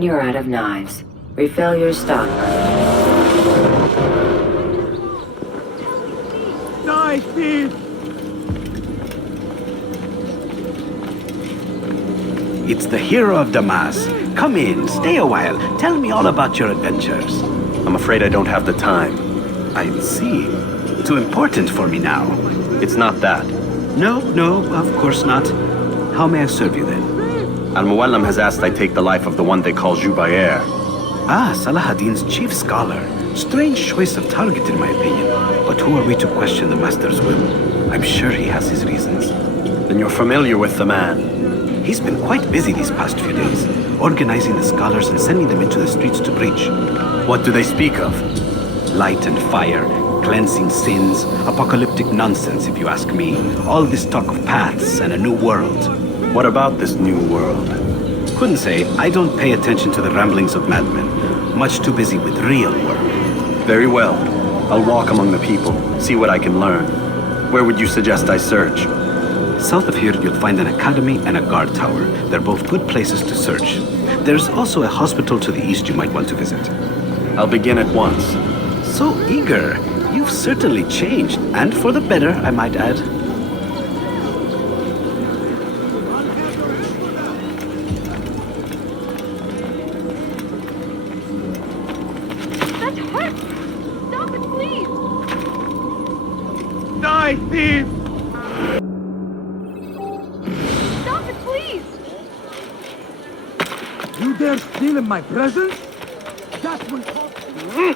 when you're out of knives. Refill your stock. Knife thief! It's the hero of Damaskus. Come in, stay a while. Tell me all about your adventures. I'm afraid I don't have the time. I see. Too important for me now. It's not that. No, of course not. How may I serve you then? Al-Muallim has asked I take the life of the one they call Jubair. Ah, Salahuddin's chief scholar. Strange choice of target in my opinion. But who are we to question the master's will? I'm sure he has his reasons. Then you're familiar with the man. He's been quite busy these past few days, organizing the scholars and sending them into the streets to preach. What do they speak of? Light and fire, cleansing sins, apocalyptic nonsense if you ask me. All this talk of paths and a new world. What about this new world? Couldn't say. I don't pay attention to the ramblings of madmen. Much too busy with real work. Very well. I'll walk among the people, see what I can learn. Where would you suggest I search? South of here, you'll find an academy and a guard tower. They're both good places to search. There's also a hospital to the east you might want to visit. I'll begin at once. So eager. You've certainly changed, and for the better, I might add. That hurts! Stop it, please! Die, thief! Stop it, please! You dare steal in my presence? That will cost you.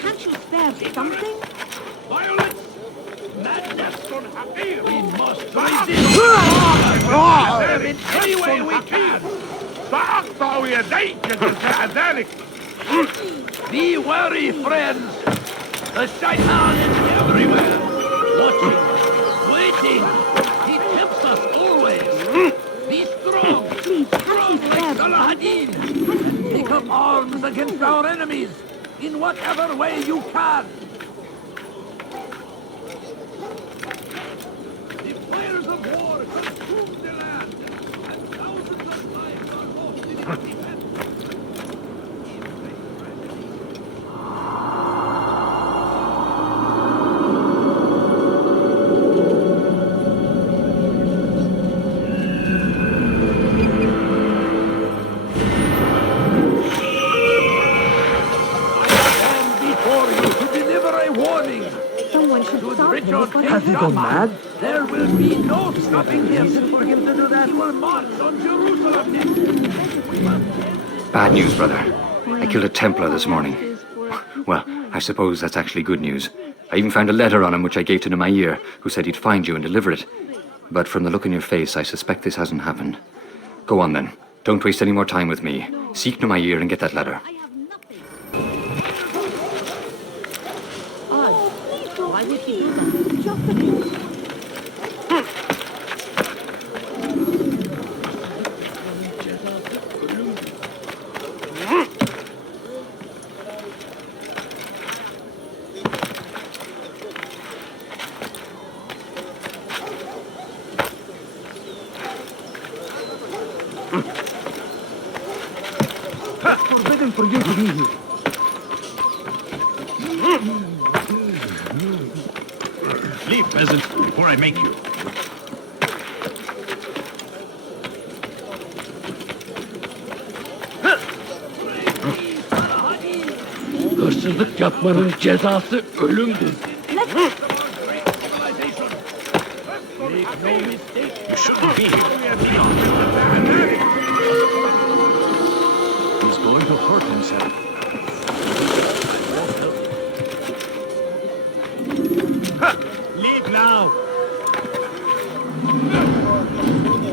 Can't you spare something? Violence! Madness! We must resist! Any way we can! سأقطع يديك جزاء ذلك! Be wary, friends! The Shaitan is everywhere! Watching, waiting! He tempts us always! Be strong! Strong like Salahuddin! And take up arms against our enemies! In whatever way you can! The fires of war consume the land, and thousands of lives are lost in its defense. Has he gone mad? There will be no stopping him. For him to do that, he will march on Jerusalem next. Bad news, brother. I killed a Templar this morning. Well, I suppose that's actually good news. I even found a letter on him which I gave to Jubair, who said he'd find you and deliver it. But from the look in your face, I suspect this hasn't happened. Go on then. Don't waste any more time with me. Seek Jubair and get that letter. Why would he do that? It's forbidden for you to be here. Leave, peasant, before I make you. Hırsızlık yapmanın cezası ölümdür. You shouldn't be here. He's going to hurt himself. Leave now.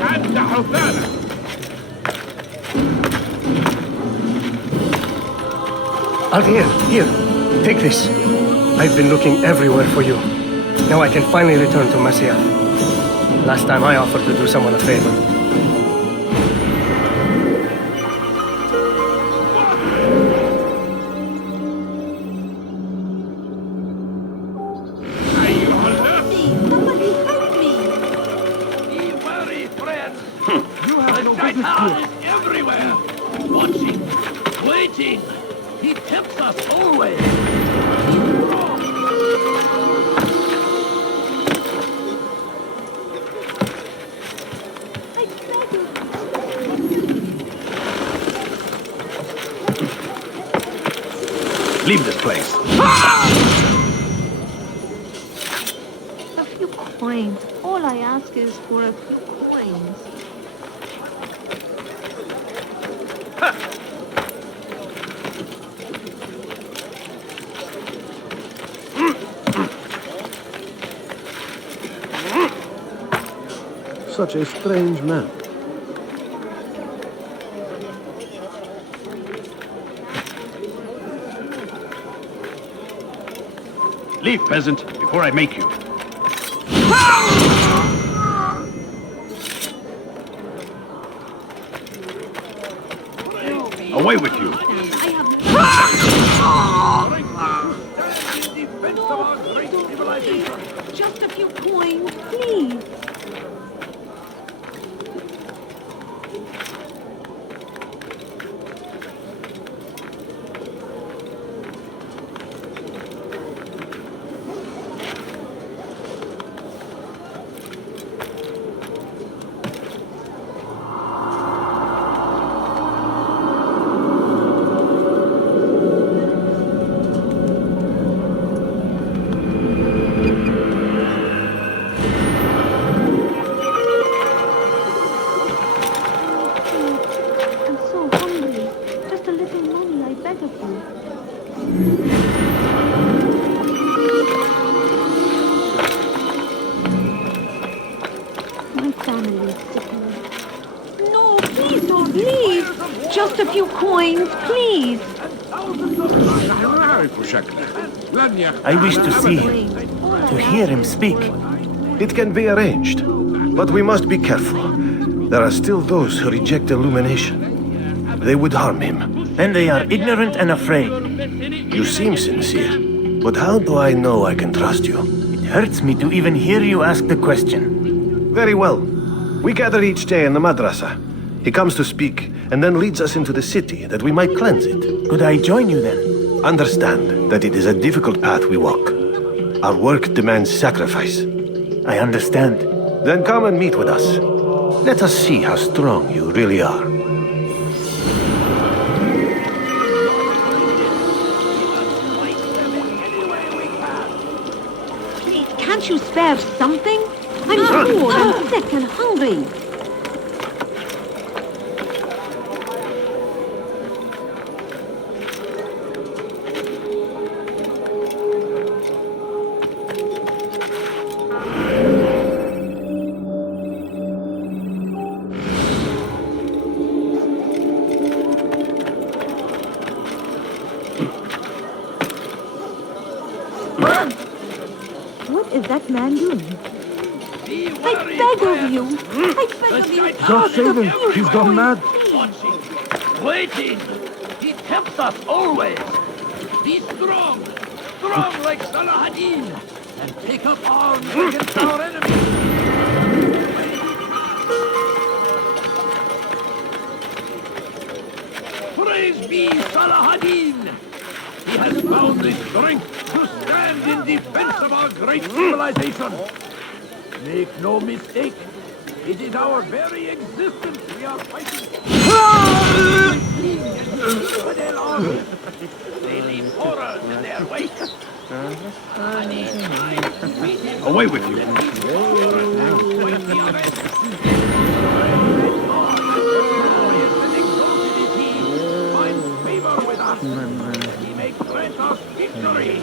أنت حثالة. Altair, here. Take this. I've been looking everywhere for you. Now I can finally return to Marseille. Last time I offered to do someone a favor. Somebody help me! Be wary, friends. The shaitan is everywhere. Watching, waiting. He tempts us always. He's wrong. I beg you. Leave this place. A few coins. All I ask is for a few coins. Such a strange man. Leave, peasant, before I make you. Away with you. I have Defense of our great civilization. just a few coins, please. I'm so hungry. Just a little money, I beg of you. My family is sick. No, please don't leave. Just a few coins, please. I wish to see him, to hear him speak. It can be arranged, but we must be careful. There are still those who reject illumination. They would harm him. Then they are ignorant and afraid. You seem sincere, but how do I know I can trust you? It hurts me to even hear you ask the question. Very well. We gather each day in the madrasa. He comes to speak, and then leads us into the city that we might cleanse it. Could I join you then? Understand that it is a difficult path we walk. Our work demands sacrifice. I understand. Then come and meet with us. Let us see how strong you really are. Can't you spare something? I'm poor and sick and hungry. What is that man doing? Be I wary, beg of friends. you. I beg of you. Don't save him. He's gone mad. Watching, waiting. He tempts us always. Be strong, strong like Saladin, and take up arms against our enemies. Praise be Saladin. He has found the strength to stand in defense of our great civilization. Make no mistake, it is our very existence we are fighting for. Infidel armies. They leave horrors in their wake. Away with you. Find favor with us. He may grant us victory.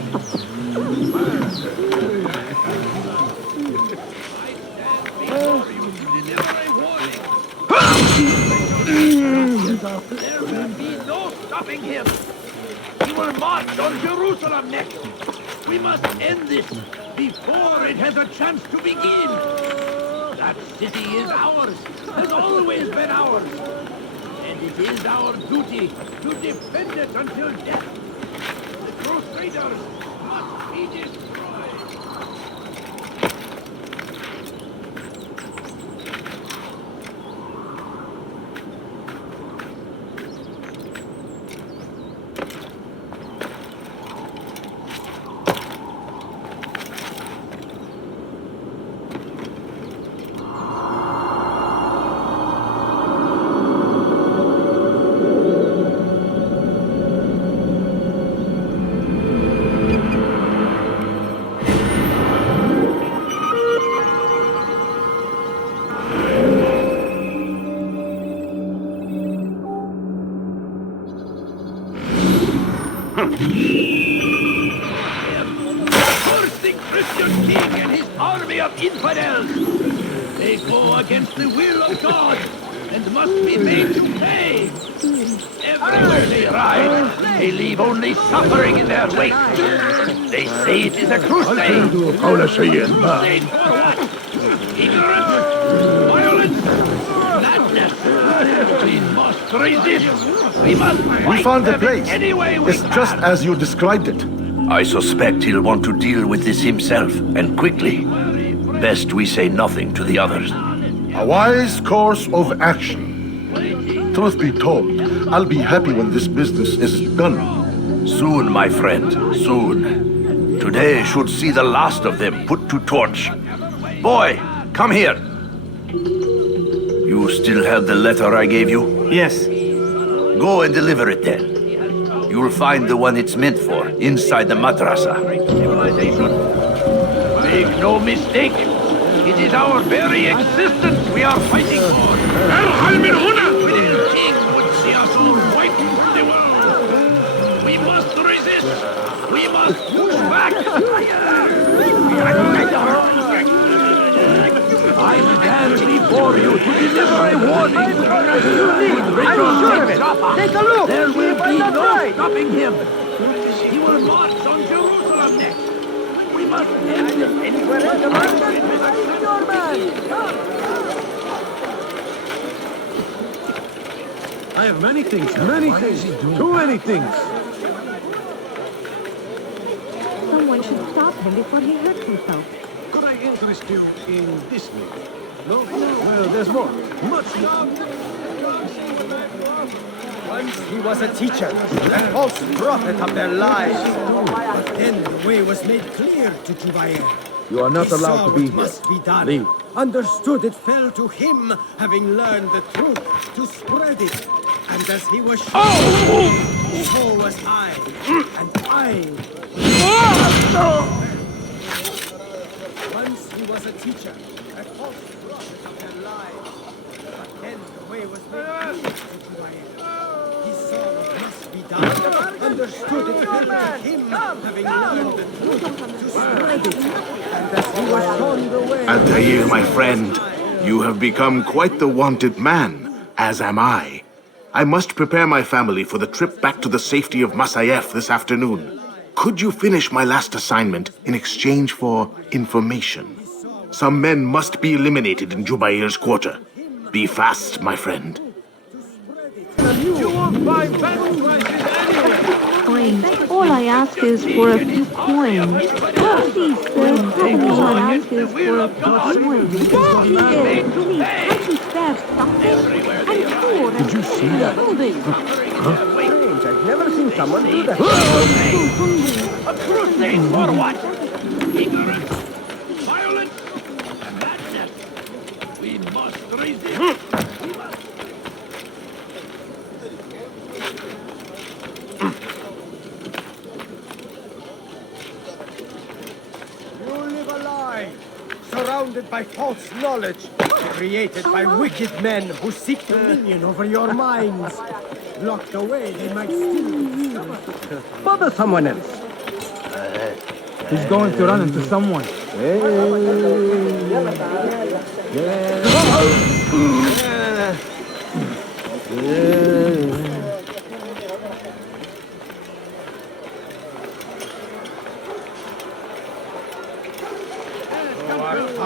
There will be no stopping him. He will march on Jerusalem next. We must end this before it has a chance to begin. That city is ours, has always been ours. And it is our duty to defend it until death. The Crusaders must be destroyed. Cursing Christian king and his army of infidels! They go against the will of God and must be made to pay! Everywhere they ride, they leave only suffering in their wake. They say it is a crusade! Crusade for what? Ignorance! Violence! Madness! We must resist! We must fight We found the them place. in any way we It's can. just as you described it. I suspect he'll want to deal with this himself, and quickly. Best we say nothing to the others. A wise course of action. Truth be told, I'll be happy when this business is done. Soon, my friend, soon. Today should see the last of them put to torch. Boy, come here. You still have the letter I gave you? Yes. Go and deliver it then. You'll find the one it's meant for inside the madrasa. Civilization. Make no mistake. It is our very existence we are fighting for. The king would see us all wiped from the world. We must resist. We must push back. I stand before you to deliver a warning. I'm sure of it. Take a look. There See will if I'm be not no right. stopping him. He will march on Jerusalem next. We must end this anywhere else. Your man. I have many things, too many things. Someone should stop him before he hurts himself. Could I interest you in this meeting? No? Well, there's more. Much more. Once he was a teacher, a false prophet of their lives. But then the way was made clear to Jubair. You are not He allowed saw to be what here. must be done. Leave. Understood it fell to him, having learned the truth, to spread it. And as he was shown, so was I. And I. Once he was a teacher, a false prophet of their lives. But then the way was made clear to Jubair. He saw what must be done, understood it fell to him, having learned the truth, to spread it. And as he was shown the way... Altair, my friend, you have become quite the wanted man, as am I. I must prepare my family for the trip back to the safety of Masayef this afternoon. Could you finish my last assignment in exchange for information? Some men must be eliminated in Jubair's quarter. Be fast, my friend. You won't find battle prices anywhere. Fine. All I ask is for a few coins. Oh, please, sir. All I ask is for a few coins. There he is. Please, can't you spare something? I'm poor. Did you see that? Strange, I've never seen someone do that. A crusade for what? Ignorance, violence, madness. We must resist. We must... You live a lie, surrounded by false knowledge, created by wicked men who seek dominion over your minds. Locked away, they might still be you. Bother someone else. He's going to run into someone.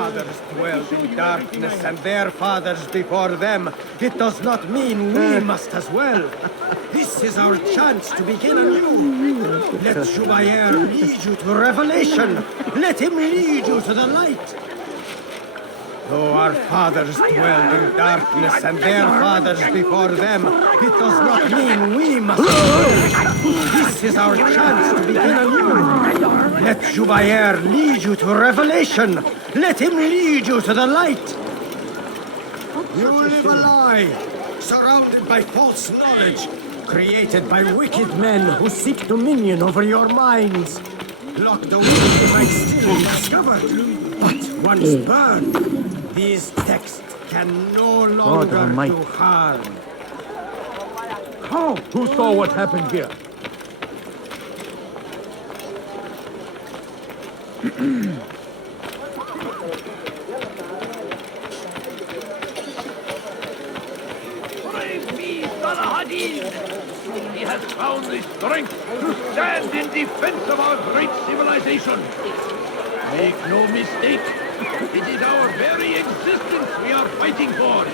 fathers dwelled in darkness and their fathers before them, it does not mean we must as well. This is our chance to begin anew. Let Jubair lead you to revelation. Let him lead you to the light. Though our fathers dwelled in darkness and their fathers before them, it does not mean we must. This is our chance to begin anew. Let Jubair lead you to revelation. Let him lead you to the light. You live a lie, surrounded by false knowledge, created by wicked men who seek dominion over your minds. Locked away, you might still be discovered, but once burned, these texts can no longer do harm. How? Who saw what happened here? Praise be Salahadin! He has found the strength to stand in defense of our great civilization. Make no mistake, it is our very existence we are fighting for.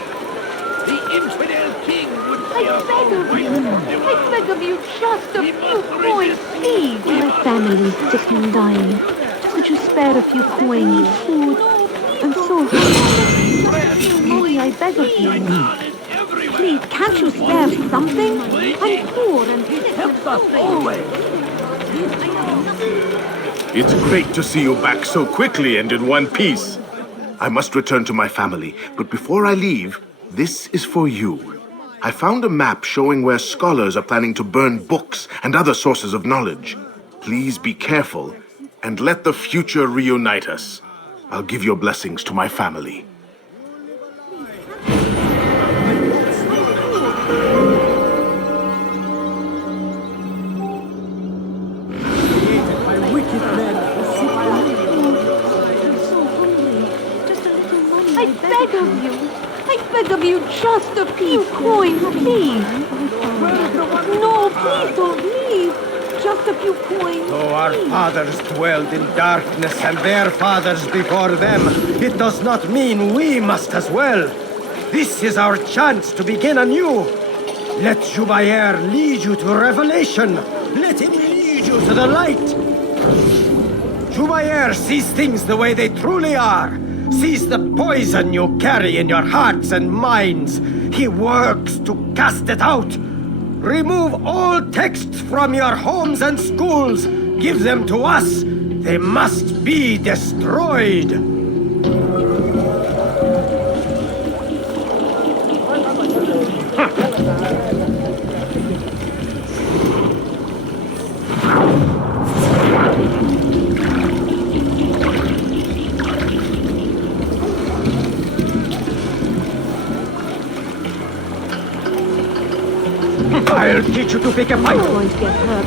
The infidel king would see us all right from the world. I beg of you, just a few coins, please. My family's sick and dying. Could you spare a few coins, food? I'm so hungry. Molly, I beg of you. Please, can't you spare something? I'm poor and help us always. It's great to see you back so quickly and in one piece. I must return to my family, but before I leave, this is for you. I found a map showing where scholars are planning to burn books and other sources of knowledge. Please be careful and let the future reunite us. I'll give your blessings to my family. I beg of you, just a few coins, please. No, please don't leave. Just a few coins. Though our fathers dwelled in darkness and their fathers before them, it does not mean we must as well. This is our chance to begin anew. Let Jubair lead you to revelation. Let him lead you to the light. Jubair sees things the way they truly are. Sees the poison you carry in your hearts and minds. He works to cast it out. Remove all texts from your homes and schools. Give them to us. They must be destroyed. I'll teach you to pick a fight. I'm going to get hurt.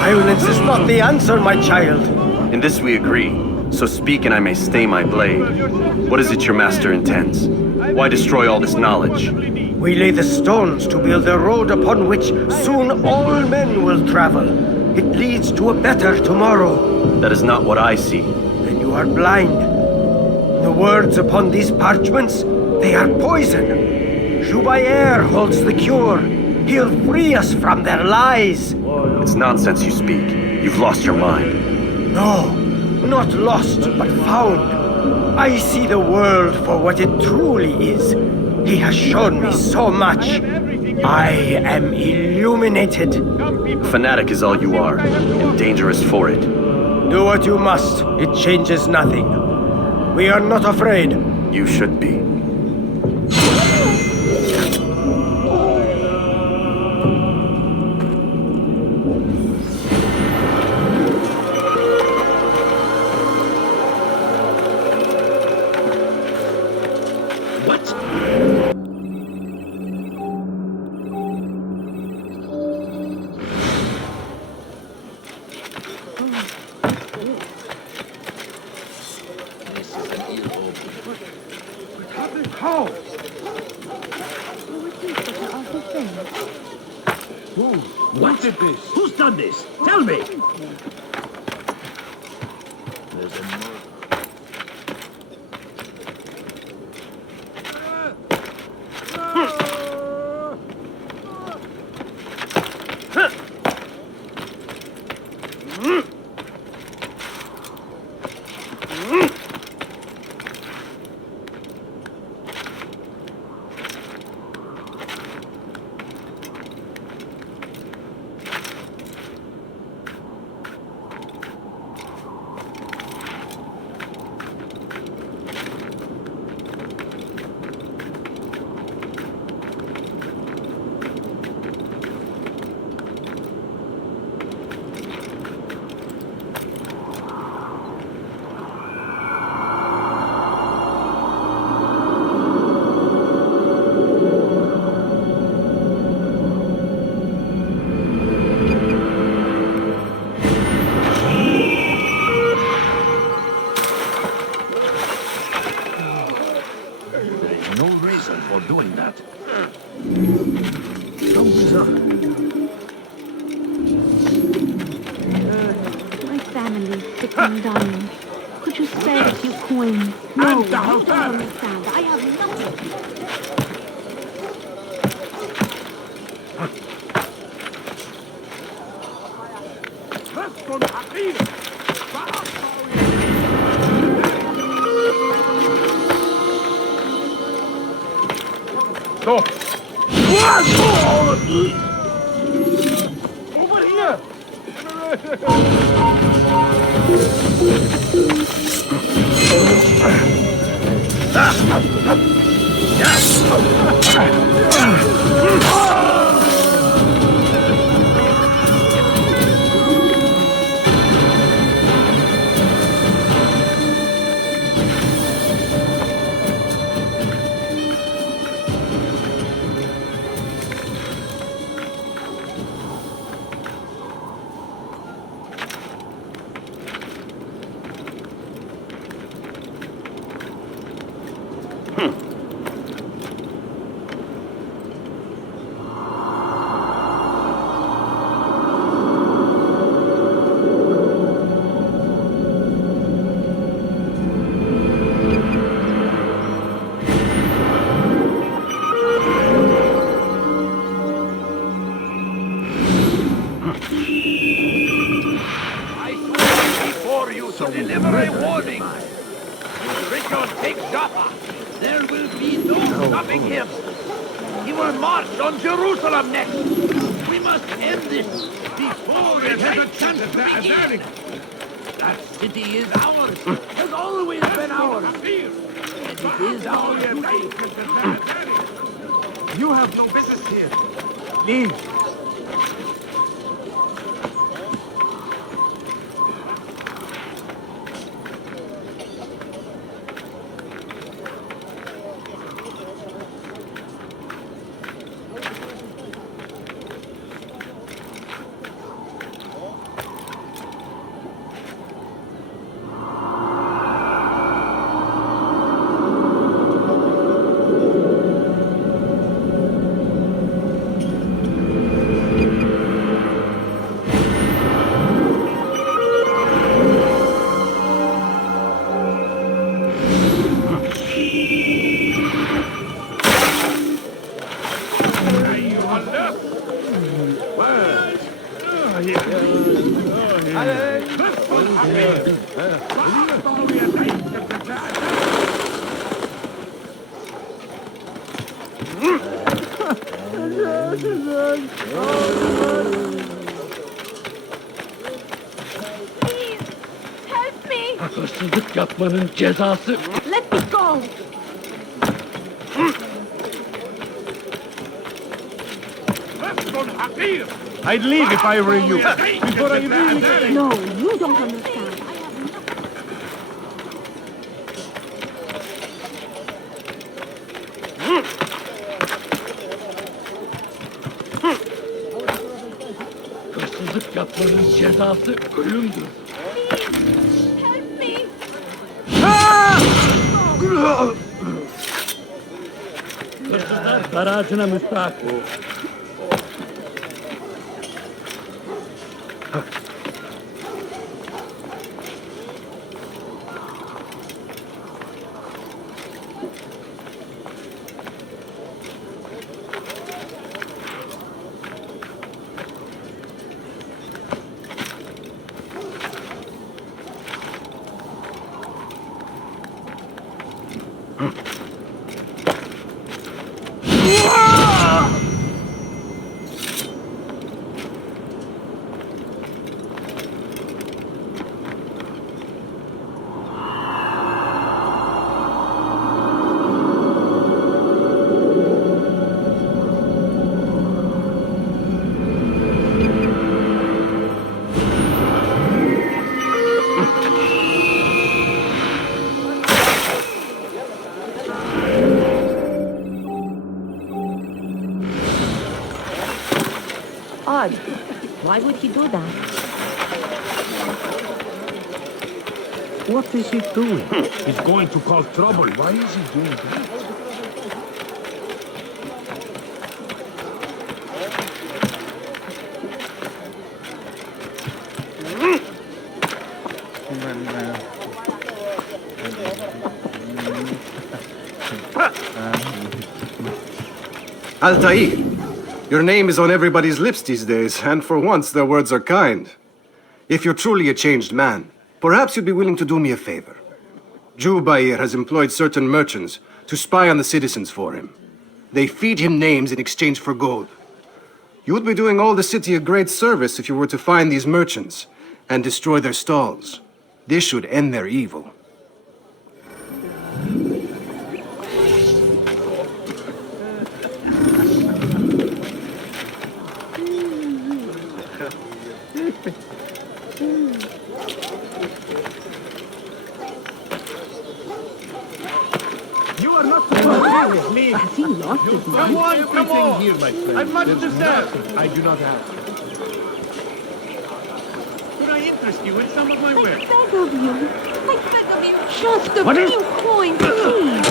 Violence is not the answer, my child. In this we agree, so speak and I may stay my blade. What is it your master intends? Why destroy all this knowledge? We lay the stones to build a road upon which soon all men will travel. It leads to a better tomorrow. That is not what I see. Then you are blind. The words upon these parchments, they are poison. Jubair holds the cure. He'll free us from their lies. It's nonsense you speak. You've lost your mind. No, not lost, but found. I see the world for what it truly is. He has shown me so much. I am illuminated. A fanatic is all you are, and dangerous for it. Do what you must. It changes nothing. We are not afraid. You should be. How? What did this? Who's done this? Tell me! There's a murder. doing that. Something's up. My family's sick and dying. Could you spare a few coins? No, you don't understand. I have nothing. Stop! Over here! You have no business here. Leave. Hırsızlık yapmanın cezası. Let me go. I'd leave if I were you. Before I really get it. No, you don't understand. Hırsızlık yapmanın cezası ölümdür. Help me. Garajına müstahak. Odd. Why would he do that? What is he doing? He's going to cause trouble. Why is he doing that? Altair, your name is on everybody's lips these days, and for once their words are kind. If you're truly a changed man, perhaps you'd be willing to do me a favor. Jubair has employed certain merchants to spy on the citizens for him. They feed him names in exchange for gold. You would be doing all the city a great service if you were to find these merchants and destroy their stalls. This should end their evil. You are not supposed to play with me. Has he lost his mind? Come on, come on. Here, my friend. I've much to There's say. nothing I do not have. Could I interest you in some of my I work? beg of you. I beg of you. Just a few coins, please.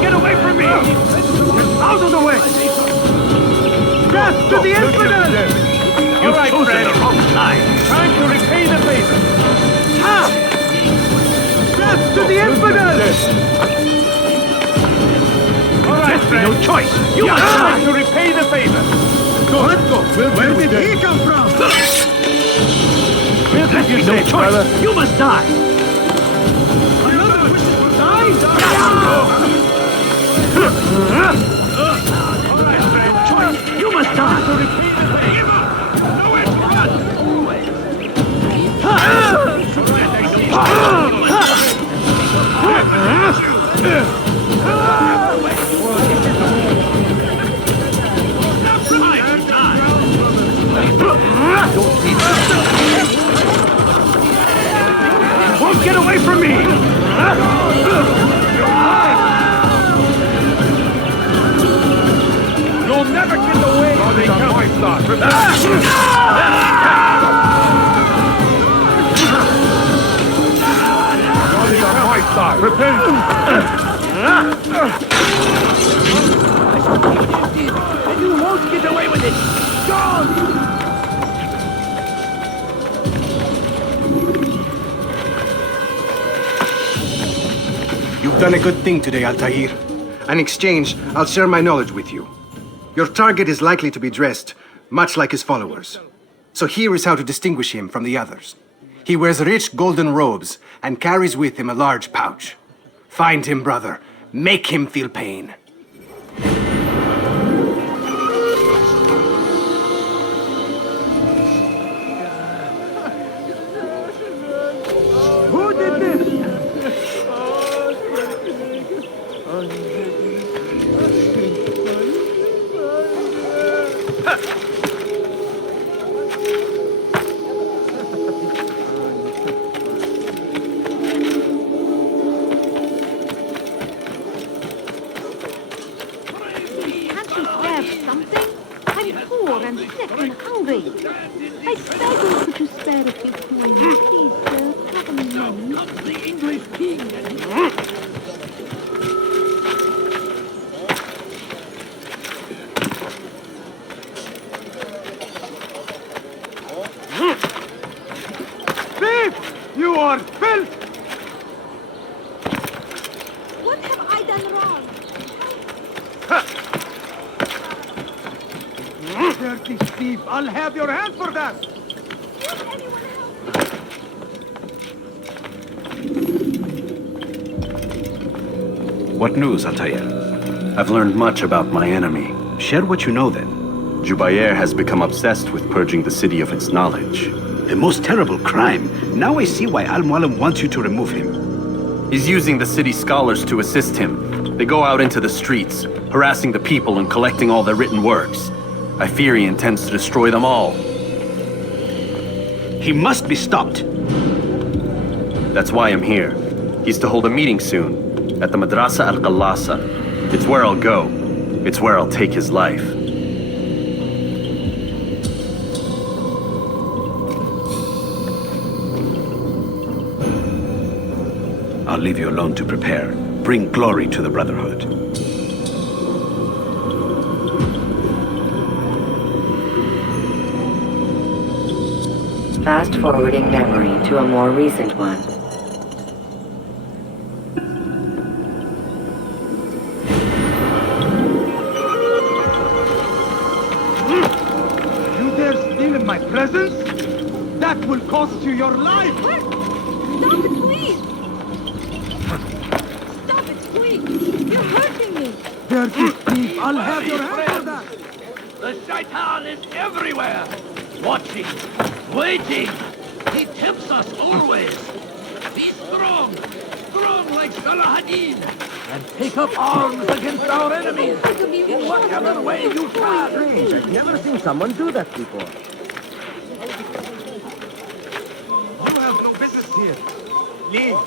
Get away from me! Get out of the way! Death to the infidel! You've chosen the wrong side. Trying to repay the favor. Death to the infidel! All right, friend. No choice. You must try to repay the favor. Go, let's go. Where did he come from? Let me no choice. You must die. Another wishes to die? All right, friend. Choice. You must die. To repay the favor. No way. Won't get away from me! You'll never get away! Oh, they come my thoughts. And you won't get away with it! Go! You've done a good thing today, Altair. In exchange, I'll share my knowledge with you. Your target is likely to be dressed much like his followers. So here is how to distinguish him from the others. He wears rich golden robes and carries with him a large pouch. Find him, brother. Make him feel pain. Who did this? Can't you grab something? I'm sick and hungry. I beg you to spare a few coins. Please, sir, have a moment. Comes the English king and Thief! You are filth! What have I done wrong? Dirty thief! I'll have your hand for that! Won't anyone help? What news, Altair? I've learned much about my enemy. Share what you know, then. Jubair has become obsessed with purging the city of its knowledge. A most terrible crime. Now I see why Al-Mualim wants you to remove him. He's using the city scholars to assist him. They go out into the streets, harassing the people and collecting all their written works. I fear he intends to destroy them all. He must be stopped. That's why I'm here. He's to hold a meeting soon, at the Madrasa Al-Qallasa. It's where I'll go. It's where I'll take his life. I'll leave you alone to prepare. Bring glory to the Brotherhood. Fast-forwarding memory to a more recent one. You dare steal in my presence? That will cost you your life! Stop it, please! Stop it, please! You're hurting me! Dirty thief! I'll have your hand for that! the shaitan is everywhere. Watching, waiting. He tempts us always. Be strong, strong like Salahadin, and take up arms against our enemies in whatever way you can. Strange, I've never seen someone do that before. You have no business here. Leave.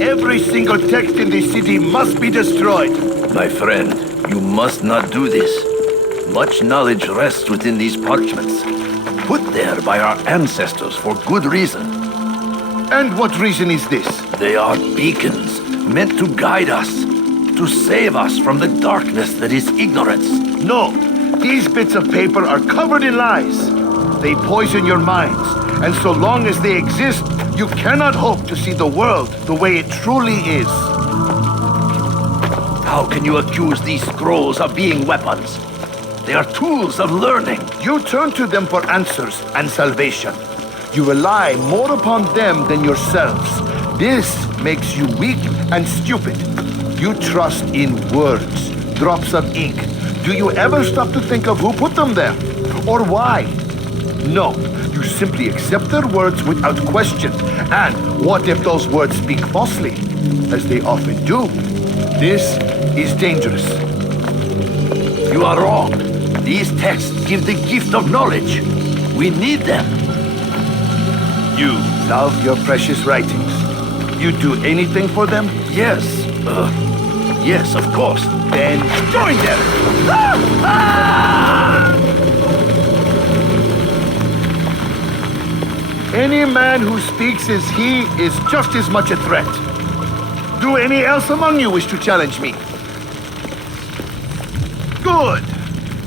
Every single text in the city must be destroyed. My friend, you must not do this. Much knowledge rests within these parchments, put there by our ancestors for good reason. And what reason is this? They are beacons, meant to guide us, to save us from the darkness that is ignorance. No, these bits of paper are covered in lies. They poison your minds, and so long as they exist, you cannot hope to see the world the way it truly is. How can you accuse these scrolls of being weapons? They are tools of learning. You turn to them for answers and salvation. You rely more upon them than yourselves. This makes you weak and stupid. You trust in words, drops of ink. Do you ever stop to think of who put them there? Or why? No. You simply accept their words without question. And what if those words speak falsely? As they often do. This is dangerous. You are wrong. These texts give the gift of knowledge. We need them. You love your precious writings. You do anything for them? Yes. Yes, of course. Then join them! Ah! Ah! Any man who speaks as he is just as much a threat. Do any else among you wish to challenge me? Good.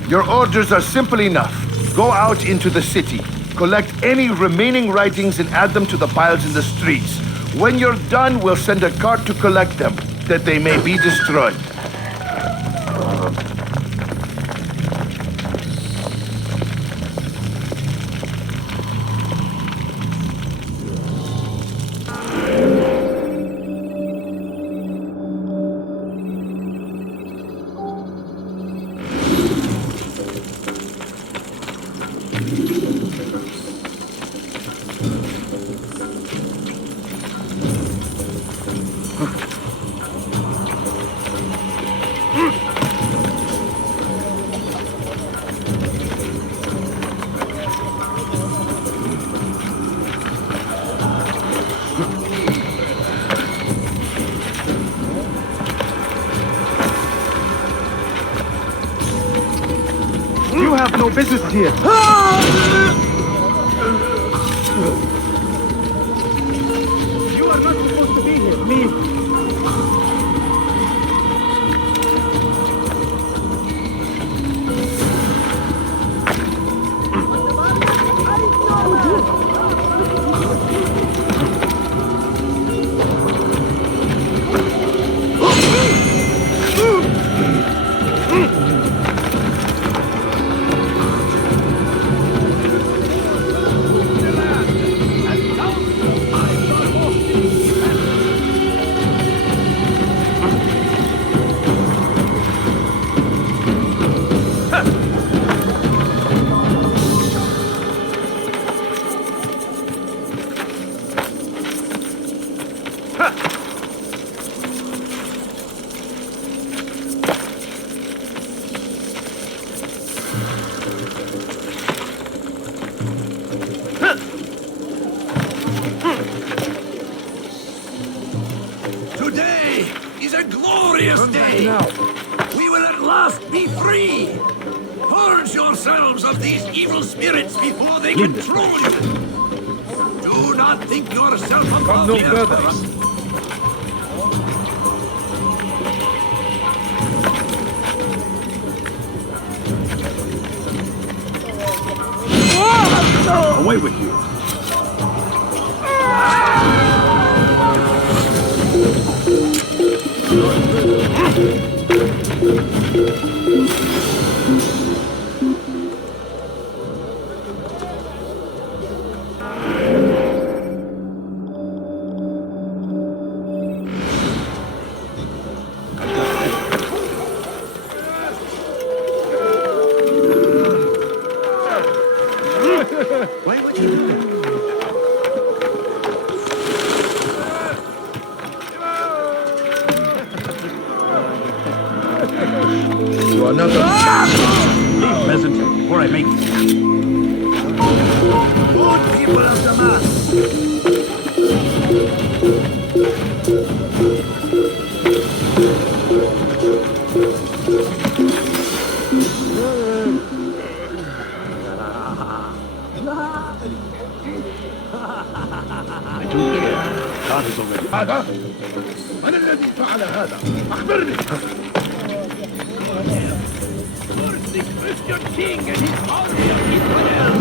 Your orders are simple enough. Go out into the city, collect any remaining writings and add them to the piles in the streets. When you're done, we'll send a cart to collect them, that they may be destroyed. You have no business here. You are not supposed to be here. Leave. Today is a glorious day. We will at last be free. Purge yourselves of these evil spirits before they control you. Do not think yourself above no their further. face. Away with you. Why would you do that? You are not Leave peasant before I make you. Good people of Damaskus. I don't care. God is already. هذا؟ من الذي فعل هذا؟ أخبرني! First the Christian king and his army of Israel.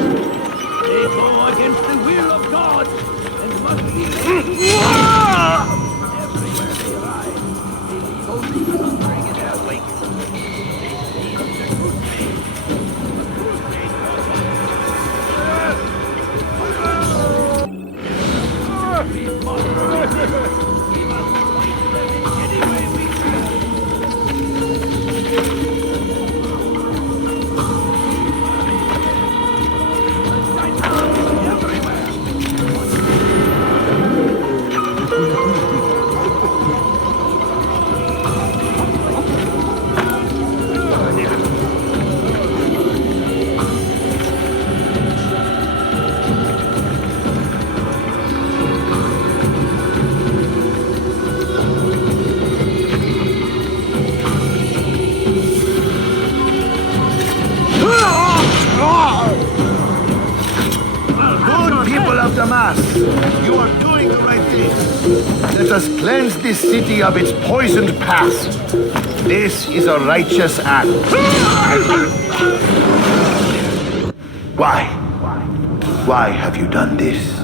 They go against the will of God and must be everywhere they ride. They leave only the suffering in their wake. They see the crusade. The crusade we must we must fight them in any way we can. of Damaskus, you are doing the right thing. Let us cleanse this city of its poisoned past. This is a righteous act. Why? Why have you done this?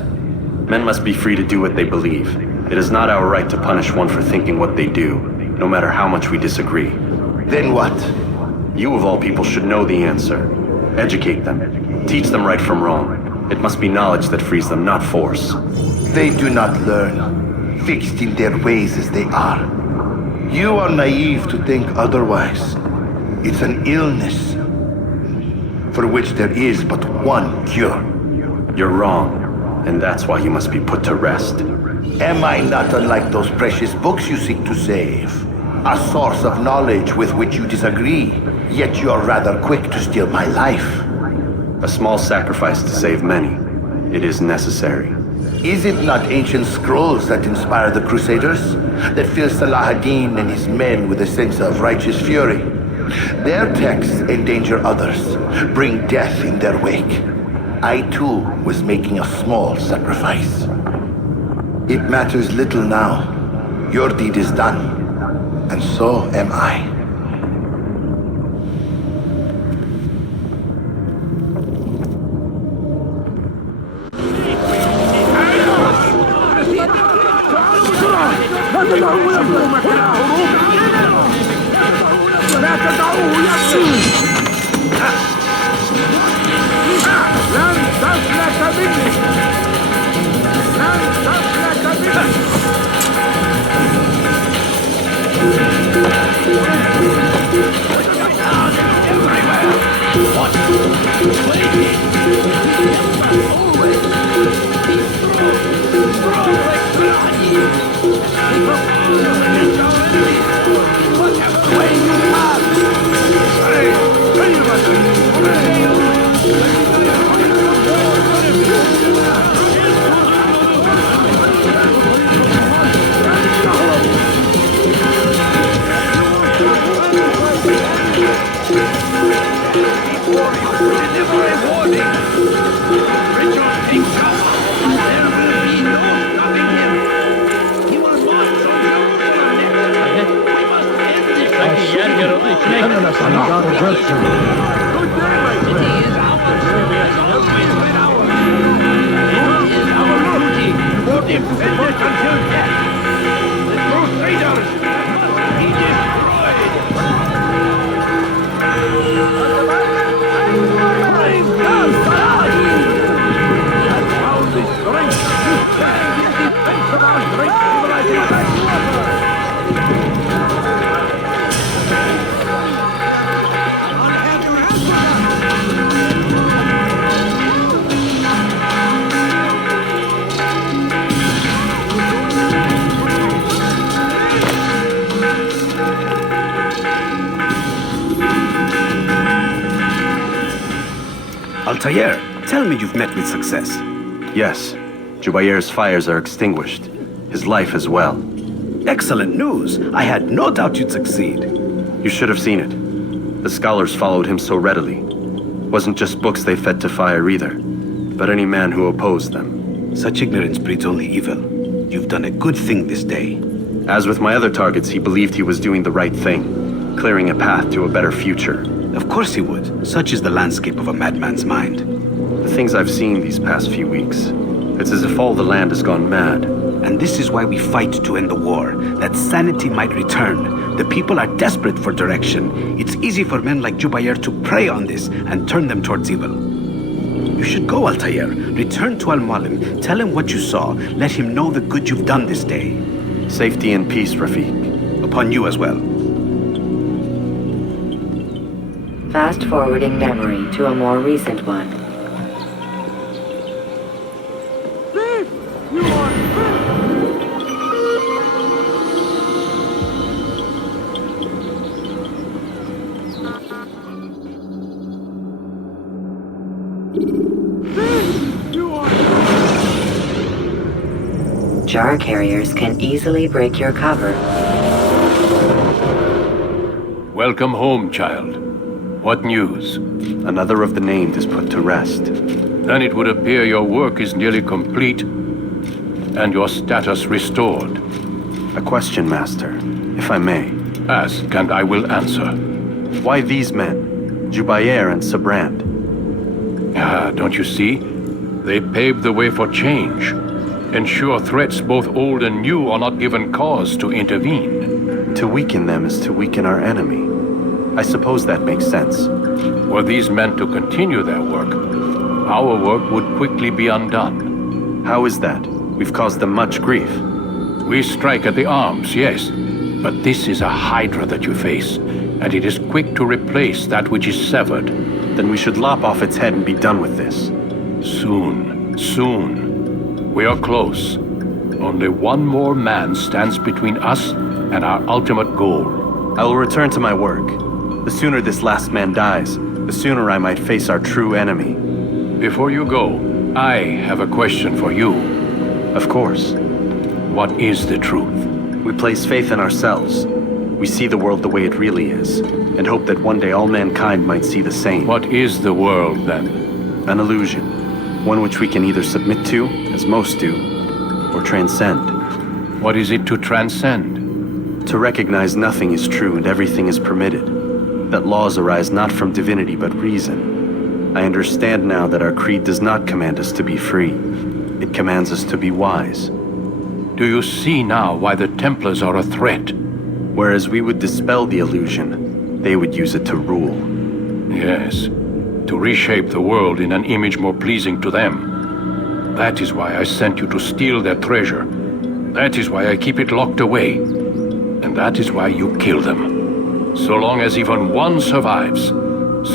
Men must be free to do what they believe. It is not our right to punish one for thinking what they do, no matter how much we disagree. Then what? You of all people should know the answer. Educate them. Teach them right from wrong. It must be knowledge that frees them, not force. They do not learn, fixed in their ways as they are. You are naive to think otherwise. It's an illness for which there is but one cure. You're wrong, and that's why you must be put to rest. Am I not unlike those precious books you seek to save? A source of knowledge with which you disagree, yet you're rather quick to steal my life. A small sacrifice to save many. It is necessary. Is it not ancient scrolls that inspire the Crusaders? That fill Salah ad-Din and his men with a sense of righteous fury? Their texts endanger others, bring death in their wake. I too was making a small sacrifice. It matters little now. Your deed is done. And so am I. Altair, tell me you've met with success. Yes. Jubair's fires are extinguished. His life as well. Excellent news. I had no doubt you'd succeed. You should have seen it. The scholars followed him so readily. Wasn't just books they fed to fire either, but any man who opposed them. Such ignorance breeds only evil. You've done a good thing this day. As with my other targets, he believed he was doing the right thing, clearing a path to a better future. Of course he would. Such is the landscape of a madman's mind. The things I've seen these past few weeks, it's as if all the land has gone mad. And this is why we fight to end the war, that sanity might return. The people are desperate for direction. It's easy for men like Jubair to prey on this and turn them towards evil. You should go, Altair. Return to Al-Mualim. Tell him what you saw. Let him know the good you've done this day. Safety and peace, Rafiq. Upon you as well. Fast-forwarding memory to a more recent one. Jar carriers can easily break your cover. Welcome home, child. What news? Another of the named is put to rest. Then it would appear your work is nearly complete and your status restored. A question, Master, if I may. Ask, and I will answer. Why these men, Jubair and Sabrand? Don't you see? They paved the way for change. Ensure threats both old and new are not given cause to intervene. To weaken them is to weaken our enemy. I suppose that makes sense. Were these men to continue their work, our work would quickly be undone. How is that? We've caused them much grief. We strike at the arms, yes, but this is a hydra that you face, and it is quick to replace that which is severed. Then we should lop off its head and be done with this. Soon, soon. We are close. Only one more man stands between us and our ultimate goal. I will return to my work. The sooner this last man dies, the sooner I might face our true enemy. Before you go, I have a question for you. Of course. What is the truth? We place faith in ourselves. We see the world the way it really is, and hope that one day all mankind might see the same. What is the world, then? An illusion. One which we can either submit to, as most do, or transcend. What is it to transcend? To recognize nothing is true and everything is permitted. That laws arise not from divinity but reason. I understand now that our creed does not command us to be free. It commands us to be wise. Do you see now why the Templars are a threat? Whereas we would dispel the illusion, they would use it to rule. Yes. To reshape the world in an image more pleasing to them. That is why I sent you to steal their treasure. That is why I keep it locked away. And that is why you kill them. So long as even one survives,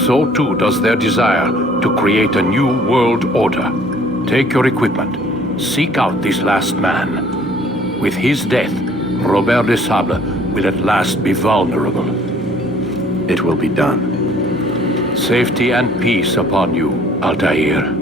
so too does their desire to create a new world order. Take your equipment. Seek out this last man. With his death, Robert de Sable will at last be vulnerable. It will be done. Safety and peace upon you, Altair.